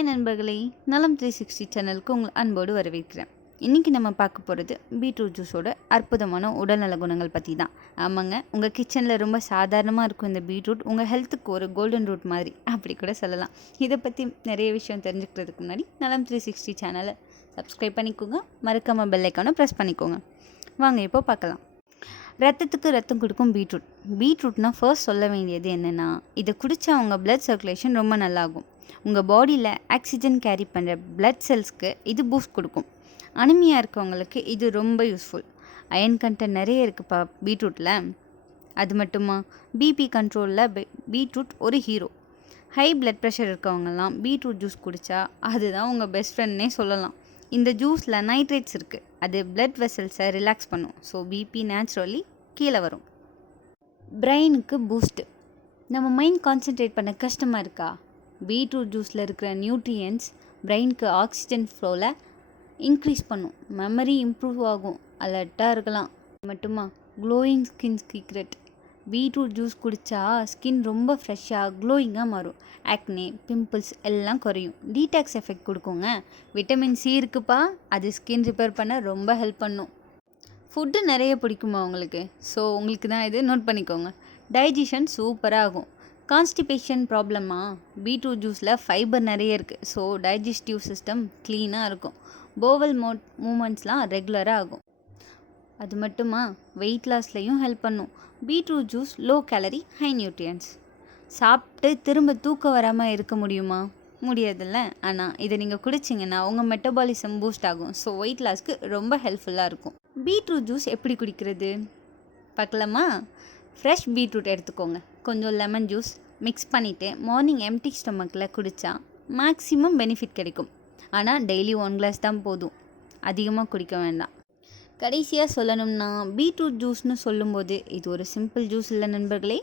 Hi நண்பர்களே நலம் three sixty சேனலுக்கு உங்கள் அன்போடு வரவேற்கிறேன். இன்றைக்கி நம்ம பார்க்க போகிறது பீட்ரூட் ஜூஸோட அற்புதமான உடல்நல குணங்கள் பற்றி தான். ஆமாங்க உங்கள் கிச்சனில் ரொம்ப சாதாரணமாக இருக்கும் இந்த பீட்ரூட். உங்கள் ஹெல்த்துக்கு ஒரு கோல்டன் ரூட் மாதிரி அப்படி கூட சொல்லலாம். இதை பற்றி நிறைய விஷயம் தெரிஞ்சுக்கிறதுக்கு முன்னாடி நலம் த்ரீ சிக்ஸ்டி சேனலை சப்ஸ்கிரைப் பண்ணிக்கோங்க. மறக்காமல் பெல்லைக்கான ப்ரெஸ் பண்ணிக்கோங்க. வாங்க இப்போ பார்க்கலாம். ரத்தத்துக்கு ரத்தம் கொடுக்கும் பீட்ரூட். பீட்ரூட்னால் ஃபர்ஸ்ட் சொல்ல வேண்டியது என்னென்னா இதை குடித்தா அவங்க பிளட் சர்க்குலேஷன் ரொம்ப நல்லாகும். உங்கள் பாடியில் ஆக்சிஜன் கேரி பண்ணுற பிளட் செல்ஸ்க்கு இது பூஸ்ட் கொடுக்கும். அனிமியாக இருக்கவங்களுக்கு இது ரொம்ப யூஸ்ஃபுல் அயன் கண்டென்ட் நிறைய இருக்குப்பா பீட்ரூட்டில் அது மட்டுமா? பிபி கண்ட்ரோலில் பீட்ரூட் ஒரு ஹீரோ ஹை பிளட் ப்ரெஷர் இருக்கவங்கலாம் பீட்ரூட் ஜூஸ் குடித்தா அதுதான் உங்கள் பெஸ்ட் ஃப்ரெண்ட்னே சொல்லலாம். இந்த ஜூஸில் நைட்ரேட்ஸ் இருக்குது அது பிளட் வெசல்ஸை ரிலாக்ஸ் பண்ணும். ஸோ பிபி நேச்சுரலி கீழே வரும். பிரெயினுக்கு பூஸ்ட்டு நம்ம மைண்ட் கான்சென்ட்ரேட் பண்ண கஷ்டமாக இருக்கா? பீட்ரூட் ஜூஸில் இருக்கிற நியூட்ரியன்ஸ் பிரெயினுக்கு ஆக்சிஜன் ஃப்ளோவில் இன்க்ரீஸ் பண்ணும். மெமரி இம்ப்ரூவ் ஆகும். அலர்ட்டாக இருக்கலாம். மட்டுமா? Glowing skin secret. Beetroot juice குடித்தா ஸ்கின் ரொம்ப ஃப்ரெஷ்ஷாக க்ளோயிங்காக மாறும். ஆக்னே பிம்பிள்ஸ் எல்லாம் குறையும். டீடாக்ஸ் எஃபெக்ட் கொடுக்குங்க. விட்டமின் சி இருக்குப்பா. அது ஸ்கின் ரிப்பேர் பண்ண ரொம்ப ஹெல்ப் பண்ணும். ஃபுட்டு நிறைய பிடிக்குமா உங்களுக்கு? ஸோ உங்களுக்கு தான் இது நோட் பண்ணிக்கோங்க. டைஜஷன் சூப்பராகும். கான்ஸ்டிபேஷன் ப்ராப்ளமா? பீட்ரூட் ஜூஸில் ஃபைபர் நிறைய இருக்குது ஸோ டைஜஸ்டிவ் சிஸ்டம் க்ளீனாக இருக்கும். போவல் மோட் மூமெண்ட்ஸ்லாம் ரெகுலராக ஆகும். அது மட்டுமா? வெயிட் லாஸ்லையும் ஹெல்ப் பண்ணும். Beetroot juice low calorie high nutrients. சாப்பிட்டு திரும்ப தூக்கம் வராமல் இருக்க முடியுமா? முடியாதுல்ல. ஆனால் இதை நீங்கள் குடிச்சிங்கன்னா உங்கள் மெட்டபாலிசம் பூஸ்ட் ஆகும். ஸோ வெயிட் லாஸ்க்கு ரொம்ப ஹெல்ப்ஃபுல்லாக இருக்கும். பீட்ரூட் ஜூஸ் எப்படி குடிக்கிறது? பார்க்கலாமா? ஃப்ரெஷ் பீட்ரூட் எடுத்துக்கோங்க. கொஞ்சம் லெமன் ஜூஸ் மிக்ஸ் பண்ணிவிட்டு மார்னிங் எம்டி ஸ்டொமக்கில் குடித்தா மேக்ஸிமம் பெனிஃபிட் கிடைக்கும். ஆனால் டெய்லி ஒன் கிளாஸ் தான் போதும். அதிகமாக குடிக்க வேண்டாம். கடைசியாக சொல்லணும்னா பீட்ரூட் ஜூஸ்னு சொல்லும்போது இது ஒரு சிம்பிள் ஜூஸ் இல்லை நண்பர்களே.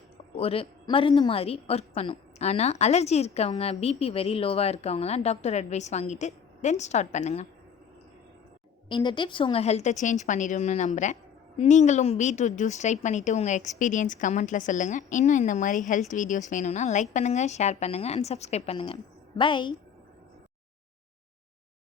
ஒரு மருந்து மாதிரி ஒர்க் பண்ணும். ஆனால் அலர்ஜி இருக்கவங்க பிபி வெரி லோவாக இருக்கவங்களாம் டாக்டர் அட்வைஸ் வாங்கிட்டு தென் ஸ்டார்ட் பண்ணுங்கள் இந்த டிப்ஸ் உங்கள் ஹெல்த்தை சேஞ்ச் பண்ணிடும்னு நம்புகிறேன் நீங்களும் பீட்ரூட் ஜூஸ் ட்ரை பண்ணிவிட்டு உங்கள் எக்ஸ்பீரியன்ஸ் கமெண்ட்டில் சொல்லுங்கள் இன்னும் இந்த மாதிரி ஹெல்த் வீடியோஸ் வேணும்னா லைக் பண்ணுங்கள் ஷேர் பண்ணுங்கள் அண்ட் சப்ஸ்கிரைப் பண்ணுங்கள் பை